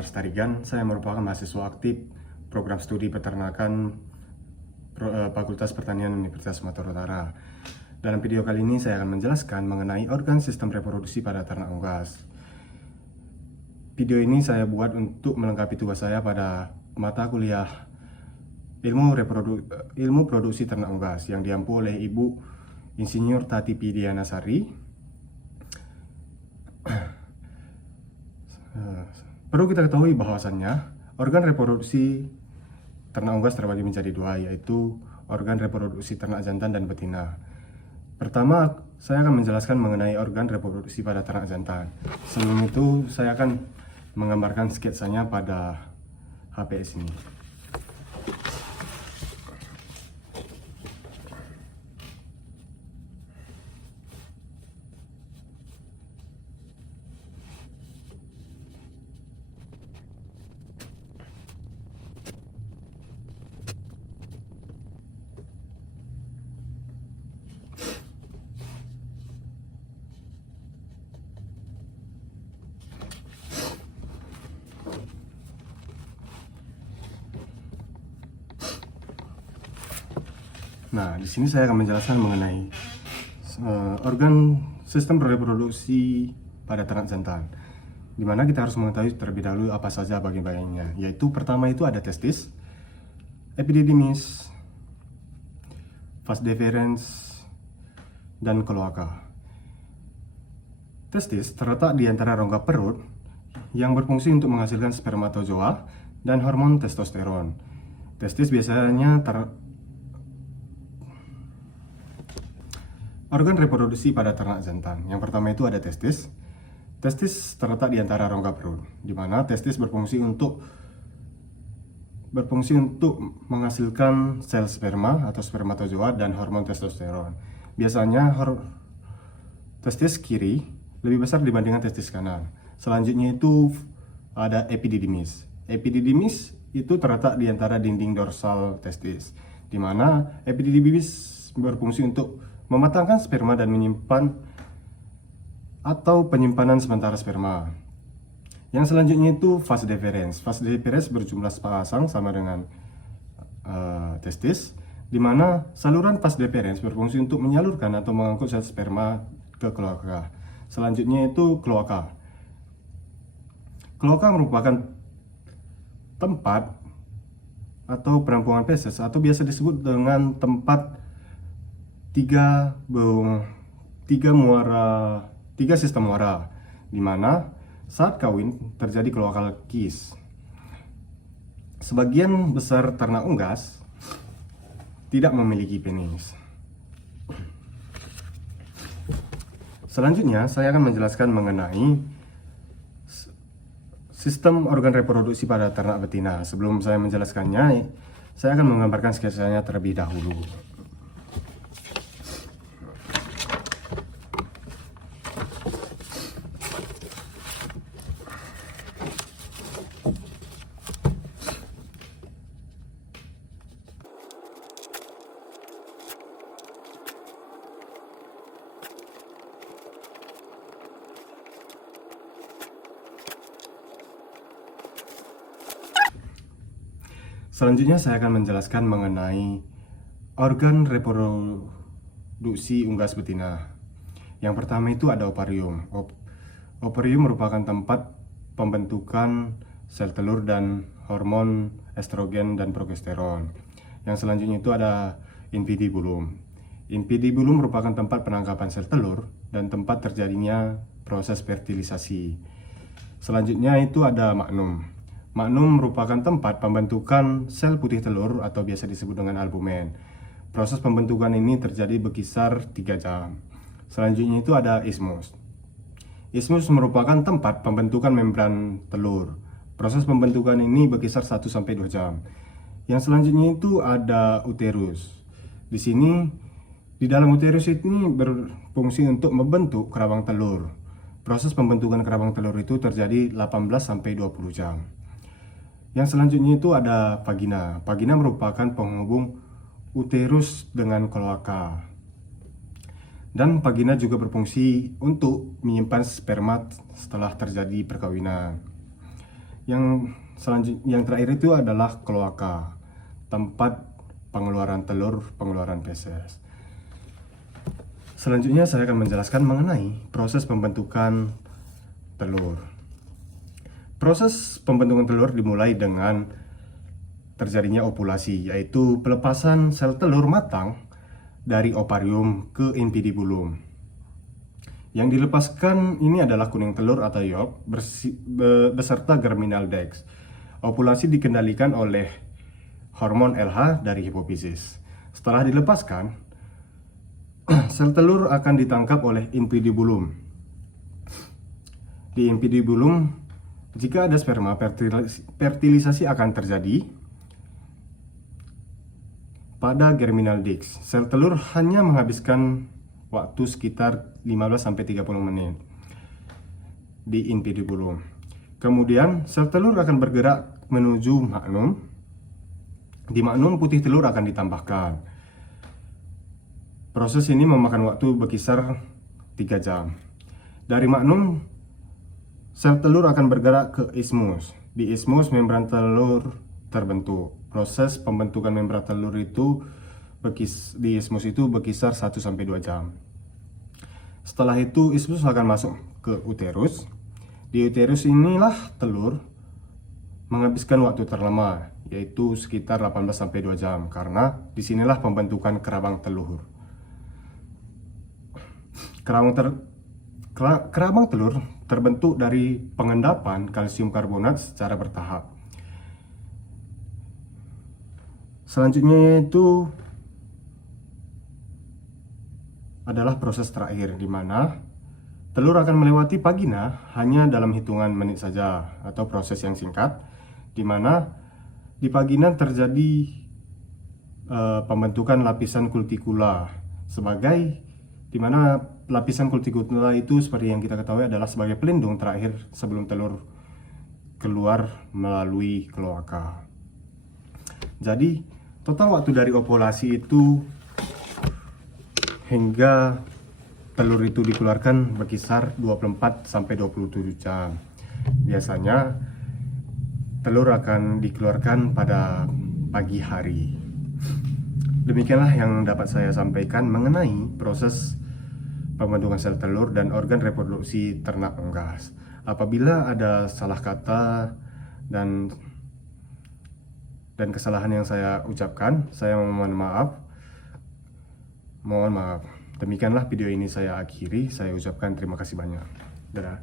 nama Lestarigan. Saya merupakan mahasiswa aktif program studi peternakan Fakultas Pertanian Universitas Sumatera Utara. Dalam video kali ini saya akan menjelaskan mengenai organ sistem reproduksi pada ternak unggas. Video ini saya buat untuk melengkapi tugas saya pada mata kuliah ilmu produksi ternak unggas yang diampu oleh Ibu Insinyur Tati Pidiana Sari. Perlu kita ketahui bahwasannya organ reproduksi ternak unggas terbagi menjadi dua, yaitu organ reproduksi ternak jantan dan betina. Pertama, saya akan menjelaskan mengenai organ reproduksi pada ternak jantan. Sebelum itu, saya akan menggambarkan sketsanya pada HPS ini. Nah, di sini saya akan menjelaskan mengenai organ sistem reproduksi pada ternak jantan, di mana kita harus mengetahui terlebih dahulu apa saja bagian-bagiannya, yaitu pertama itu ada testis, epididymis, vas deferens, dan kloaka. Testis terletak di antara rongga perut yang berfungsi untuk menghasilkan spermatozoa dan hormon testosteron. Testis biasanya organ reproduksi pada ternak jantan. Yang pertama itu ada testis. Testis terletak di antara rongga perut, di mana testis berfungsi untuk menghasilkan sel sperma atau spermatozoa dan hormon testosteron. Biasanya testis kiri lebih besar dibandingkan testis kanan. Selanjutnya itu ada epididymis. Epididymis itu terletak di antara dinding dorsal testis, di mana epididymis berfungsi untuk mematangkan sperma dan menyimpan atau penyimpanan sementara sperma. Yang selanjutnya itu vas deferens. Vas deferens berjumlah sepasang sama dengan testis, di mana saluran vas deferens berfungsi untuk menyalurkan atau mengangkut sel sperma ke kloaka. Selanjutnya itu kloaka. Kloaka merupakan tempat atau penampungan feses atau biasa disebut dengan tempat tiga sistem muara, di mana saat kawin terjadi cloacal kiss. Sebagian besar ternak unggas tidak memiliki penis. Selanjutnya saya akan menjelaskan mengenai sistem organ reproduksi pada ternak betina. Sebelum saya menjelaskannya, saya akan menggambarkan sketsanya terlebih dahulu. Selanjutnya saya akan menjelaskan mengenai organ reproduksi unggas betina. Yang pertama itu ada ovarium. Ovarium merupakan tempat pembentukan sel telur dan hormon estrogen dan progesteron. Yang selanjutnya itu ada infundibulum. Infundibulum merupakan tempat penangkapan sel telur dan tempat terjadinya proses fertilisasi. Selanjutnya itu ada magnum. Magnum merupakan tempat pembentukan sel putih telur atau biasa disebut dengan albumen. Proses pembentukan ini terjadi berkisar 3 jam. Selanjutnya itu ada isthmus. Isthmus merupakan tempat pembentukan membran telur. Proses pembentukan ini berkisar 1-2 jam. Yang selanjutnya itu ada uterus. Di sini, di dalam uterus ini berfungsi untuk membentuk kerabang telur. Proses pembentukan kerabang telur itu terjadi 18-20 jam. Yang selanjutnya itu ada vagina. Vagina merupakan penghubung uterus dengan kloaka. Dan vagina juga berfungsi untuk menyimpan sperma setelah terjadi perkawinan. yang terakhir itu adalah kloaka, tempat pengeluaran telur, pengeluaran feses. Selanjutnya saya akan menjelaskan mengenai proses pembentukan telur. Proses pembentukan telur dimulai dengan terjadinya ovulasi, yaitu pelepasan sel telur matang dari ovarium ke impidibulum. Yang dilepaskan ini adalah kuning telur atau yolk beserta germinal dex. Ovulasi dikendalikan oleh hormon LH dari hipofisis. Setelah dilepaskan, sel telur akan ditangkap oleh impidibulum. Di impidibulum, jika ada sperma, fertilisasi akan terjadi pada germinal disc. Sel telur hanya menghabiskan waktu sekitar 15-30 menit di impidibulum. Kemudian sel telur akan bergerak menuju magnum. Di magnum putih telur akan ditambahkan. Proses ini memakan waktu berkisar 3 jam. Dari magnum, sel telur akan bergerak ke isthmus. Di isthmus membran telur terbentuk. Proses pembentukan membran telur itu di isthmus itu berkisar 1-2 jam. Setelah itu isthmus akan masuk ke uterus. Di uterus inilah telur menghabiskan waktu terlama, yaitu sekitar 18-2 jam, karena disinilah pembentukan kerabang telur. Kerabang telur terbentuk dari pengendapan kalsium karbonat secara bertahap. Selanjutnya itu adalah proses terakhir, di mana telur akan melewati vagina hanya dalam hitungan menit saja, atau proses yang singkat, di mana di vagina terjadi pembentukan lapisan kutikula, di mana lapisan kutikula itu seperti yang kita ketahui adalah sebagai pelindung terakhir sebelum telur keluar melalui kloaka. Jadi total waktu dari ovulasi itu hingga telur itu dikeluarkan berkisar 24-27 jam. Biasanya telur akan dikeluarkan pada pagi hari. Demikianlah yang dapat saya sampaikan mengenai proses pembentukan sel telur dan organ reproduksi ternak unggas. Apabila ada salah kata dan kesalahan yang saya ucapkan, saya mohon maaf. Demikianlah video ini saya akhiri. Saya ucapkan terima kasih banyak. Dadah.